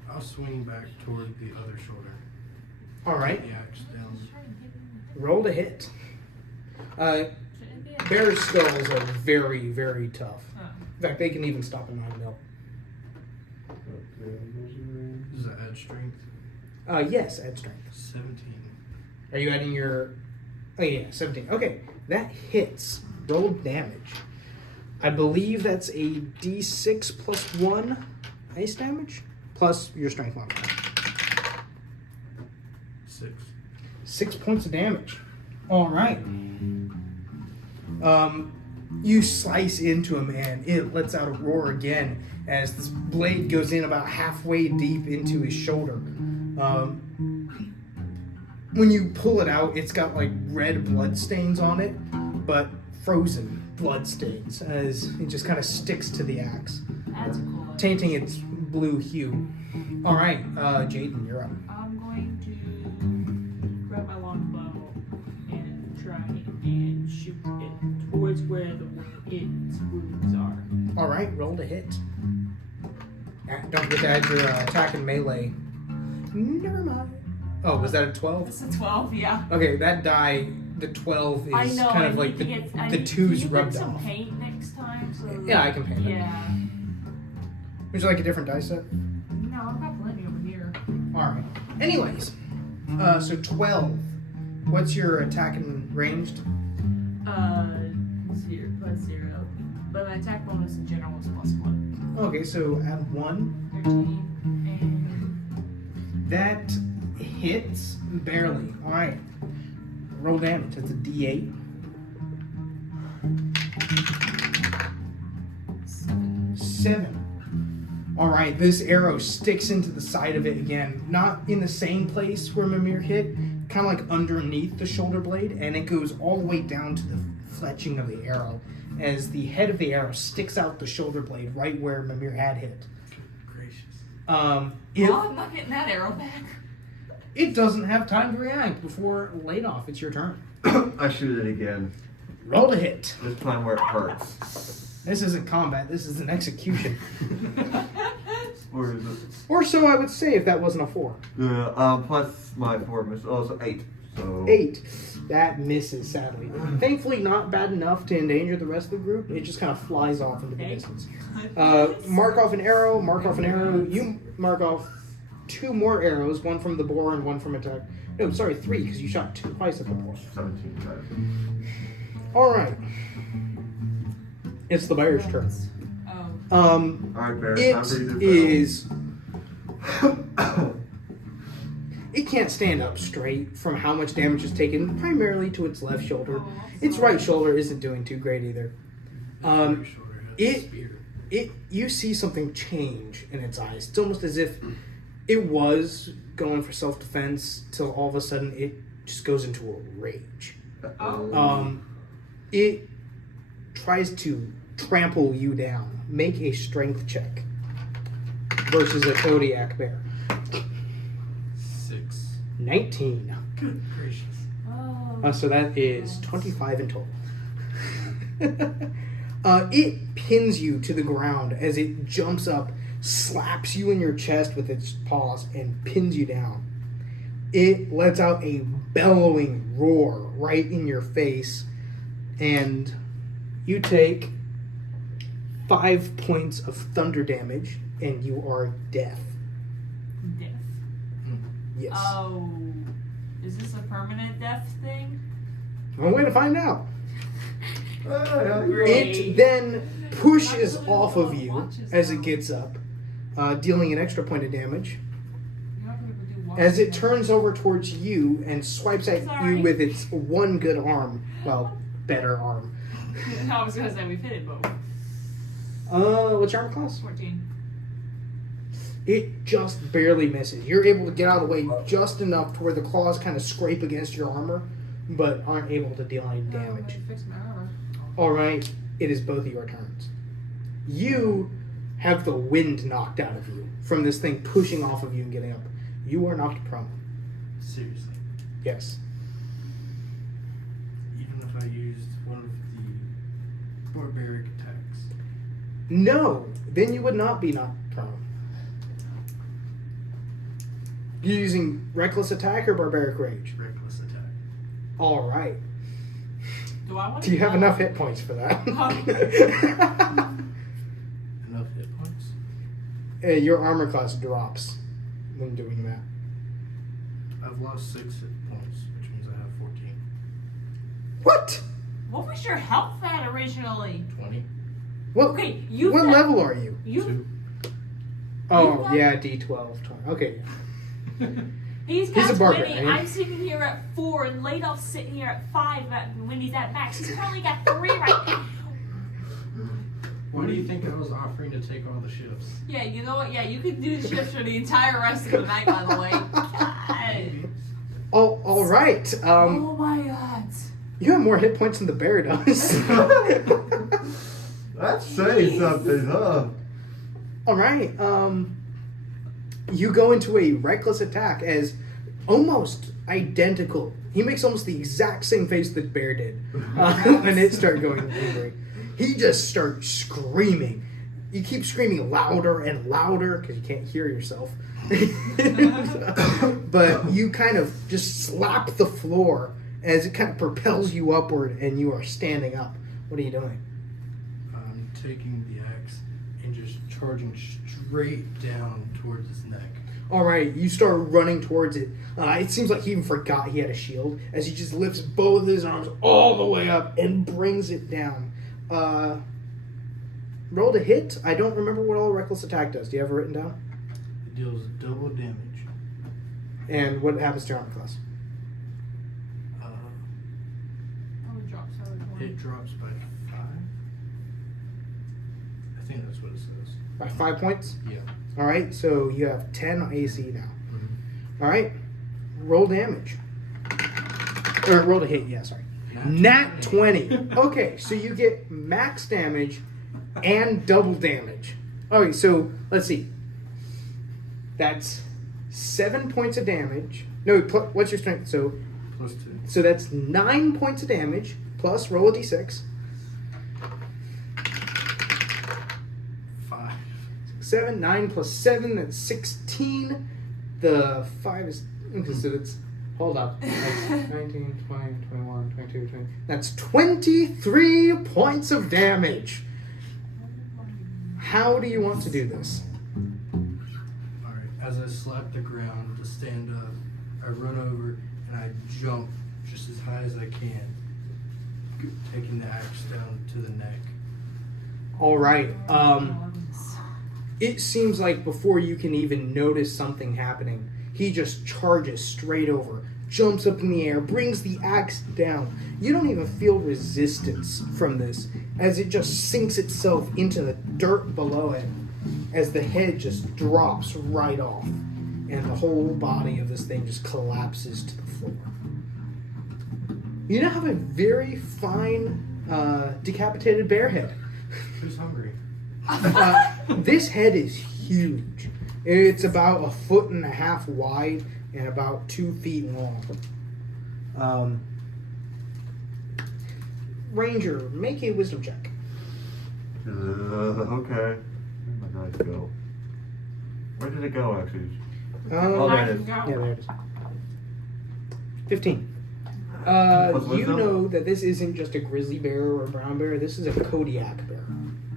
I'll swing back toward the other shoulder. All right. The axe down. Roll to hit. Bear skulls are very, very tough. In fact, they can even stop a 9mm. Does that add strength? Yes, add strength. 17. Are you adding your... Oh, yeah, 17. Okay, that hits. Roll damage. I believe that's a D6 plus 1 ice damage, plus your strength modifier. 6. 6 points of damage. All right. You slice into him, and it lets out a roar again as this blade goes in about halfway deep into his shoulder. When you pull it out, it's got like red blood stains on it, but frozen blood stains as it just kind of sticks to the axe, That's cool. tainting its blue hue. All right, Jaden, you're up. I'm going to grab my longbow and try and shoot it towards where its wounds are. All right, roll to hit. Don't forget to add your attack and melee. Never mind. Oh, was that a 12? It's a 12, yeah. Okay, that die, the 12 I is know. kind I of like need to get, the twos can you rubbed put some off. paint next time? So Yeah, I can paint it. Yeah. Would you like a different dice set? No, I've got plenty over here. All right. Anyways, so 12. What's your attack and ranged? 0 plus 0. But my attack bonus in general is plus 1. Okay, so add 1. 13. And That hits barely. All right. Roll damage. That's a D8. 7. All right, this arrow sticks into the side of it again, not in the same place where Mimir hit, kind of like underneath the shoulder blade, and it goes all the way down to the fletching of the arrow as the head of the arrow sticks out the shoulder blade right where Mimir had hit. Gracious. I'm not getting that arrow back. It doesn't have time to react before laid off. It's your turn. I shoot it again. Roll to hit. This time where it hurts. This isn't combat. This is an execution. Or is it? Or so I would say if that wasn't a 4. Plus my 4 miss. Oh, so 8. So 8. That misses, sadly. Thankfully, not bad enough to endanger the rest of the group. It just kind of flies off into the distance. Mark off an arrow. Mark off an arrow. You mark off 2 more arrows. 1 from the boar and 1 from attack. No, sorry, 3 because you shot twice at the boar. 17 guys. All right. It's the bear's turn. Oh. Alright, Bear. It time for you to is. It can't stand up straight from how much damage is taken, primarily to its left shoulder. Its right shoulder isn't doing too great either. Other shoulder has a it- spear. You see something change in its eyes. It's almost as if it was going for self-defense till all of a sudden it just goes into a rage. Oh. It tries to trample you down. Make a strength check versus a Kodiak bear. 6. 19. Good gracious. Oh. So that is 25 in total. It pins you to the ground as it jumps up, slaps you in your chest with its paws, and pins you down. It lets out a bellowing roar right in your face, and you take 5 points of thunder damage, and you are deaf. Death. Yes. Oh. Is this a permanent death thing? One way to find out. Great. It then pushes off of you as it gets up, dealing an extra point of damage. As it turns over towards you and swipes at you with its one good arm. Well, better arm. I was gonna say we've hit it both. What's your armor class? 14. It just barely misses. You're able to get out of the way just enough to where the claws kind of scrape against your armor, but aren't able to deal any damage. Fix my armor. Alright, it is both of your turns. You have the wind knocked out of you from this thing pushing off of you and getting up. You are knocked prone. Seriously. Yes. Even if I used one of the barbaric attacks. No, then you would not be knocked prone. You're using reckless attack or barbaric rage? Reckless attack. Alright. Do I want Do you have enough hit points for that? Enough hit points? Your armor class drops when doing that. I've lost 6 hit points, which means I have 14. What? What was your health at originally? 20? What, Okay, you. what level are you? You. 2. Oh, got- yeah, D12. 20. Okay. He's He's got a 20. barbarian. I'm sitting here at 4, and Ladolf's sitting here at 5 when he's at max. He's currently got 3 right now. Why do you think I was offering to take all the shifts? Yeah, you know what? Yeah, you can do the shifts for the entire rest of the night, by the way. God. Oh, alright. Oh my god. You have more hit points than the bear does. That's saying something, huh? Alright, you go into a reckless attack as almost identical. He makes almost the exact same face that bear did when it started going angry. He just starts screaming. You keep screaming louder and louder because you can't hear yourself. But you kind of just slap the floor as it kind of propels you upward and you are standing up. What are you doing? I'm taking the axe and just charging straight down towards his neck. Alright, you start running towards it. It seems like he even forgot he had a shield as he just lifts both his arms all the way up and brings it down. Roll to hit. I don't remember what all reckless attack does. Do you have it written down? It deals double damage. And what happens to your armor class? Oh, it drops over 20. It drops by 5. I think that's what it says. By 5 points? Yeah. Alright, so you have 10 AC now. Mm-hmm. Alright, roll damage. Or roll to hit, yeah, sorry. Nat 20. Okay, so you get max damage and double damage. Okay, so let's see. That's 7 points of damage. No, what's your strength? So Plus 2. So that's 9 points of damage, plus roll a d6. 5. 7, 9 plus 7, that's 16. The 5 is... Okay, so that's... Hold up. That's 19, 20, 21, 22, 20... That's 23 points of damage. How do you want to do this? Alright, as I slap the ground to stand up, I run over and I jump just as high as I can, taking the axe down to the neck. Alright, it seems like before you can even notice something happening, he just charges straight over, jumps up in the air, brings the axe down. You don't even feel resistance from this, as it just sinks itself into the dirt below it, as the head just drops right off, and the whole body of this thing just collapses to the floor. You now have a very fine decapitated bear head. Who's hungry? This head is huge. It's about 1.5 feet wide and about 2 feet long. Ranger, make a wisdom check. Okay. Where'd my dice go? Where did it go, actually? Oh, there it is. yeah, there it is. 15. What's You wisdom? know that this isn't just a grizzly bear or a brown bear. This is a Kodiak bear.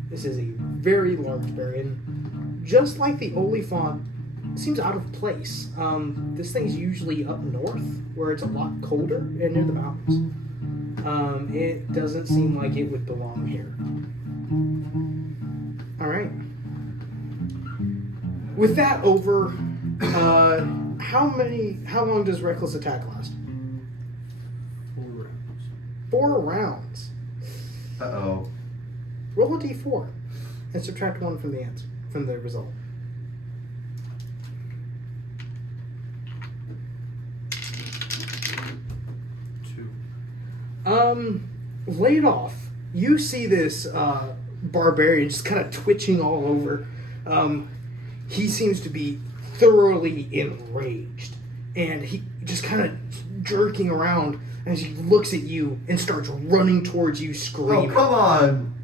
This is a very large bear, and just like the Oliphant, it seems out of place. This thing's usually up north, where it's a lot colder and near the mountains. It doesn't seem like it would belong here. All right. With that over, how long does Reckless Attack last? 4 rounds. 4 rounds. Uh-oh. Roll a d4 and subtract 1 from the answer, from the result. Laid off, you see this barbarian just kind of twitching all over. He seems to be thoroughly enraged, and he just kind of jerking around as he looks at you and starts running towards you, Oh, screaming. come on!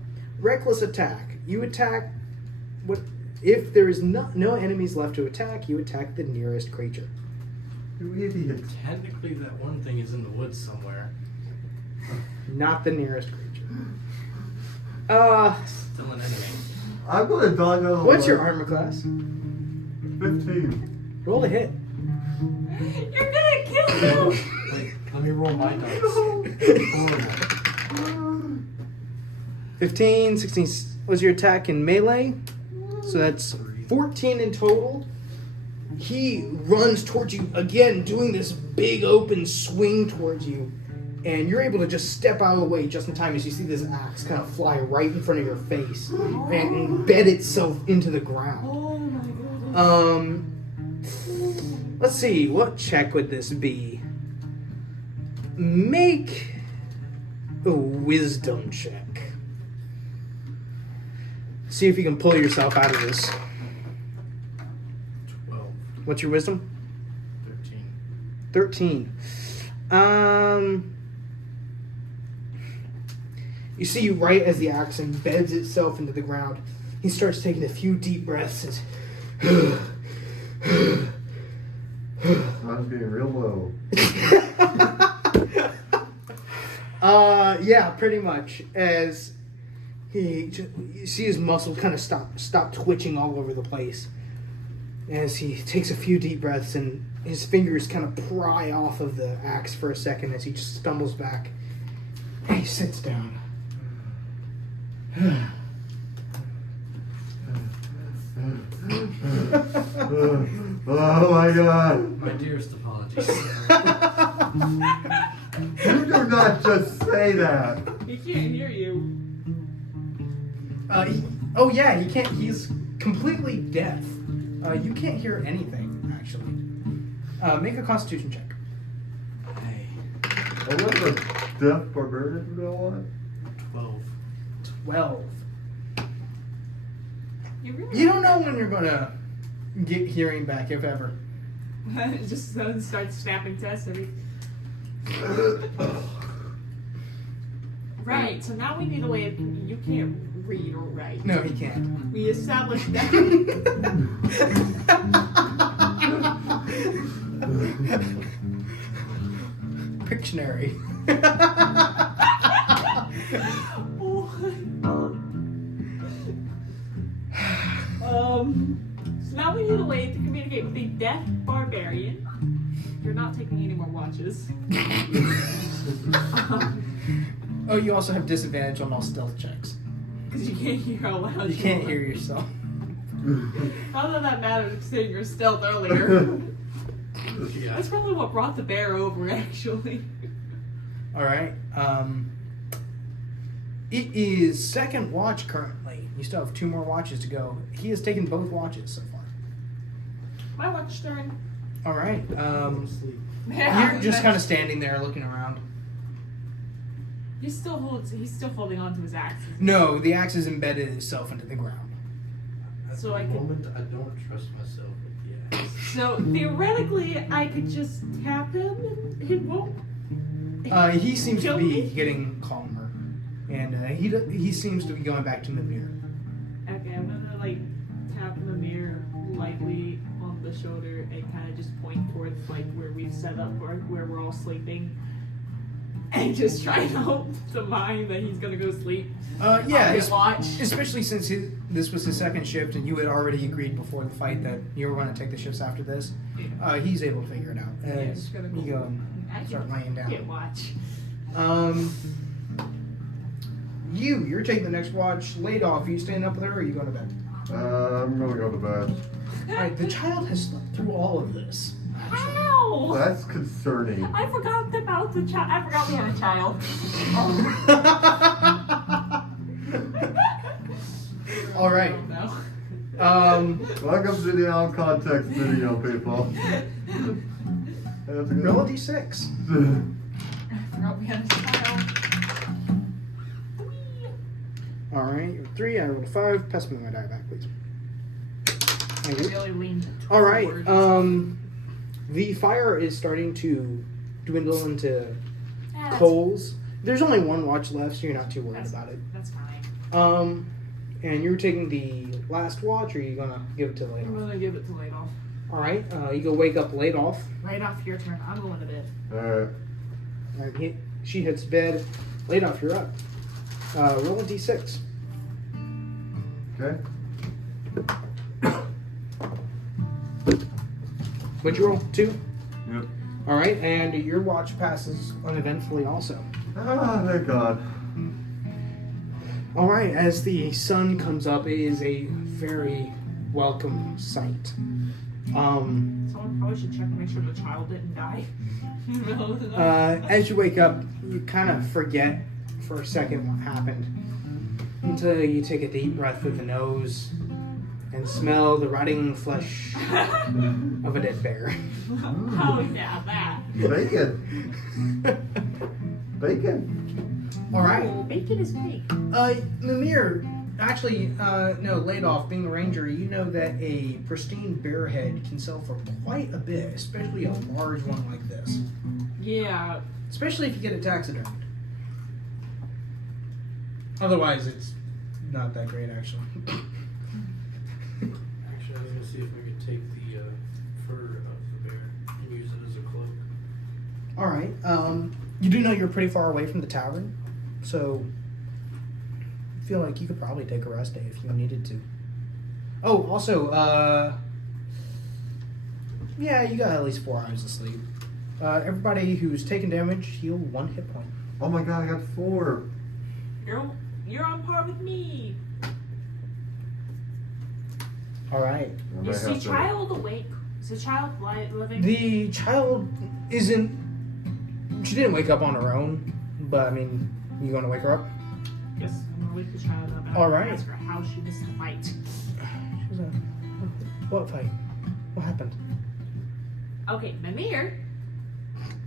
Reckless attack. You attack. What if there is no enemies left to attack? You attack the nearest creature. You idiot. Technically, that one thing is in the woods somewhere. Not the nearest creature. Still an enemy. I'm gonna dog out of the What's way. your armor class? 15. Roll to hit. You're gonna kill him! Wait, let me roll my dice. Horrible. 15, 16 was your attack in melee. So that's 14 in total. He runs towards you again, doing this big open swing towards you. And you're able to just step out of the way just in time as you see this axe kind of fly right in front of your face and embed itself into the ground. Oh my god. Let's see, what check would this be? Make a wisdom check. See if you can pull yourself out of this. 12. What's your wisdom? 13. 13. You see right as the axe embeds itself into the ground, he starts taking a few deep breaths and Mine's being real low. yeah, pretty much. As you see his muscles kind of stop twitching all over the place. As he takes a few deep breaths and his fingers kind of pry off of the axe for a second as he just stumbles back. And he sits down. Oh my god. My dearest apologies. You do not just say that. He can't hear you. Oh yeah, he can't. He's completely deaf. You can't hear anything actually. Make a Constitution check. Hey, What was the deaf barbarian go on? 12. 12. You really You don't know when you're gonna get hearing back, if ever. just starts snapping tests every. Right, so now we need a way of. You can't read or write. No, he can't. We established that. Pictionary. Oh my god. So now we need a way to communicate with a deaf barbarian. You're not taking any more watches. Oh, you also have disadvantage on all stealth checks. Because you can't hear how loud You can't are. hear yourself. How did that matter considering your stealth earlier? Yeah. That's probably what brought the bear over, actually. All right. It is second watch currently. You still have 2 more watches to go. He has taken both watches so far. My watch turn. All right. Sleep. You're just kind of standing there looking around. He's still holding on to his axe. No, the axe has embedded itself into the ground. At So the I could- moment, I don't trust myself with the axe. So theoretically, I could just tap him and it won't He seems to Kill be me? getting calmer, and he seems to be going back to Mimir. Okay, I'm gonna like tap Mimir lightly on the shoulder and kind of just point towards like where we've set up or where we're all sleeping, and just try to hope to mind that he's gonna go sleep. Yeah, I'll watch. especially since this was his second shift, and you had already agreed before the fight that you were going to take the shifts after this. He's able to figure it out. Yeah, As just gonna you go and I start laying can't down. watch. You're taking the next watch. Laid off. Are you staying up with her, or are you going to bed? I'm gonna go to bed. All right. The child has slept through all of this. Ow! That's concerning. I forgot about the child. I forgot we had a child. All right. No. Welcome to the Out Context video, people. That's a good Roll a one. d6. I forgot we had a child. All right. You're 3. I rolled a 5. Pass me my die back, please. Thank I you. really leaned. All right. forward. The fire is starting to dwindle into That's- coals. There's only one watch left, so you're not too worried That's, about it. that's fine. And you're taking the last watch, or are you gonna give it to I'm Laid off? gonna give it to Laid off. All right. You go wake up Laid off, Laid off, your turn. I'm going to bed. Alright. and she hits bed. Laid off, you're up. Roll a d6. Okay. What'd you roll? 2. Yep. All right, and your watch passes uneventfully also. Ah, thank God. All right, as the sun comes up, it is a very welcome sight. Someone probably should check and make sure the child didn't die. As you wake up, you kind of forget for a second what happened until you take a deep breath through the nose and smell the rotting flesh of a dead bear. Oh yeah, that. Bacon. Bacon. All right. Oh, bacon is fake. Mimir, actually, no, Laid off, being a ranger, you know that a pristine bear head can sell for quite a bit, especially a large one like this. Yeah. Especially if you get it taxidermed. Otherwise, it's not that great, actually. Actually, I was gonna see if we could take the fur of the bear and use it as a cloak. All right. You do know you're pretty far away from the tavern, so I feel like you could probably take a rest day if you needed to. Oh, also, yeah, you got at least 4 hours of sleep. Everybody who's taken damage, heal 1 hit point. Oh my God, I got 4. You're on par with me. All right. I might Is the have to- child awake? Is the child living? The child isn't. She didn't wake up on her own, but I mean, you going to wake her up? Yes, I'm gonna wake the child up. And All I'm gonna right. Ask her how she missed the fight. She's like, what fight? What happened? Okay, Mimir.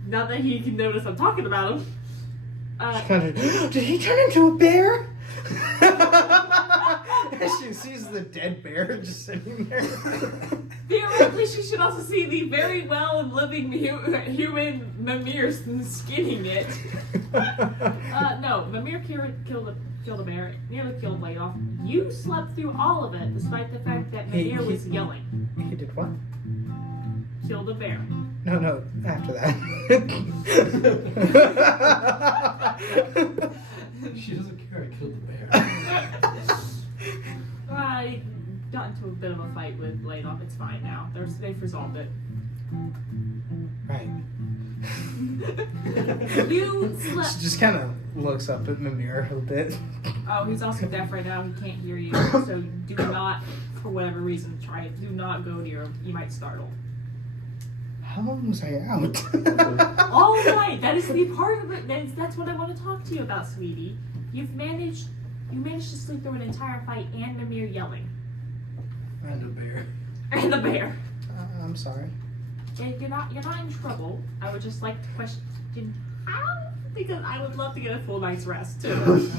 Now that he can notice I'm talking about him. She kind of, did he turn into a bear? She sees the dead bear just sitting there. Theoretically, she should also see the very well and living human Mimir skinning it. No, Mimir killed a bear, nearly killed Laid off. You slept through all of it, despite the fact that Mimir was yelling. He did what? Killed a bear. No, after that. She doesn't care. I killed the bear. I got into a bit of a fight with Laid off. It's fine now. They've resolved it. Right. You She slept. just kind of looks up at Mimir a little bit. Oh, he's also deaf right now. He can't hear you. So do not, for whatever reason, try it. Do not go near him. You might startle. How long was I out? All right, that is the part of it. That's what I want to talk to you about, sweetie. You managed to sleep through an entire fight and Mimir yelling. And a bear. And the bear. I'm sorry. You're not in trouble. I would just like to question how, because I would love to get a full night's rest too.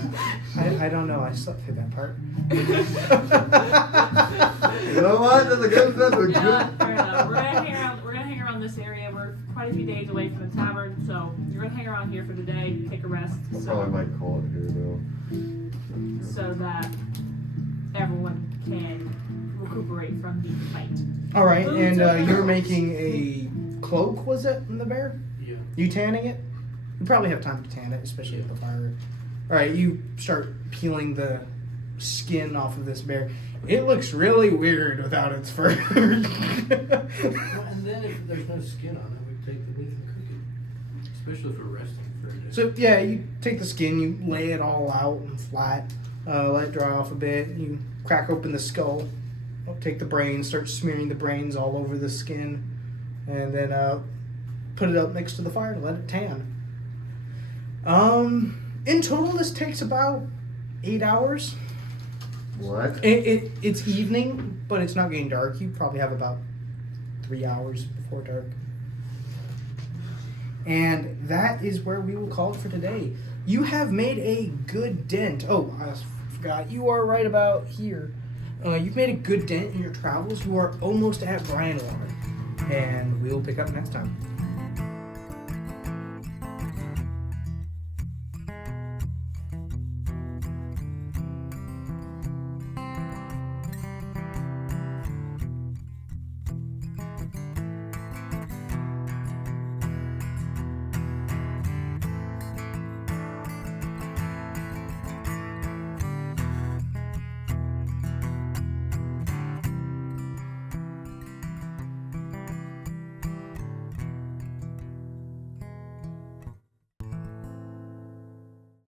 I don't know. I slept through that part. You know what? That's a good. That's a Yeah, good. fair enough. We're gonna hang around this area. We're quite quite a few days away from the tavern, so you're gonna hang around here for the day, take a rest, I probably might call it here though. so that everyone can recuperate from the fight. All right, and you're Booze. making a cloak, was it, in the bear? Yeah. You tanning it? You probably have time to tan it, especially at the fire. All right, you start peeling the skin off of this bear. It looks really weird without its fur. Well, and then if there's no skin on it, we take the meat and cook it. Especially if we're resting for a day. So yeah, you take the skin, you lay it all out and flat, let it dry off a bit. You crack open the skull, take the brains, start smearing the brains all over the skin, and then put it up next to the fire to let it tan. In total, this takes about 8 hours. What? It's evening, but it's not getting dark. You probably have about 3 hours before dark. And that is where we will call it for today. You have made a good dent. Oh, I forgot. You are right about here. You've made a good dent in your travels. You are almost at Brian Water. And we'll pick up next time.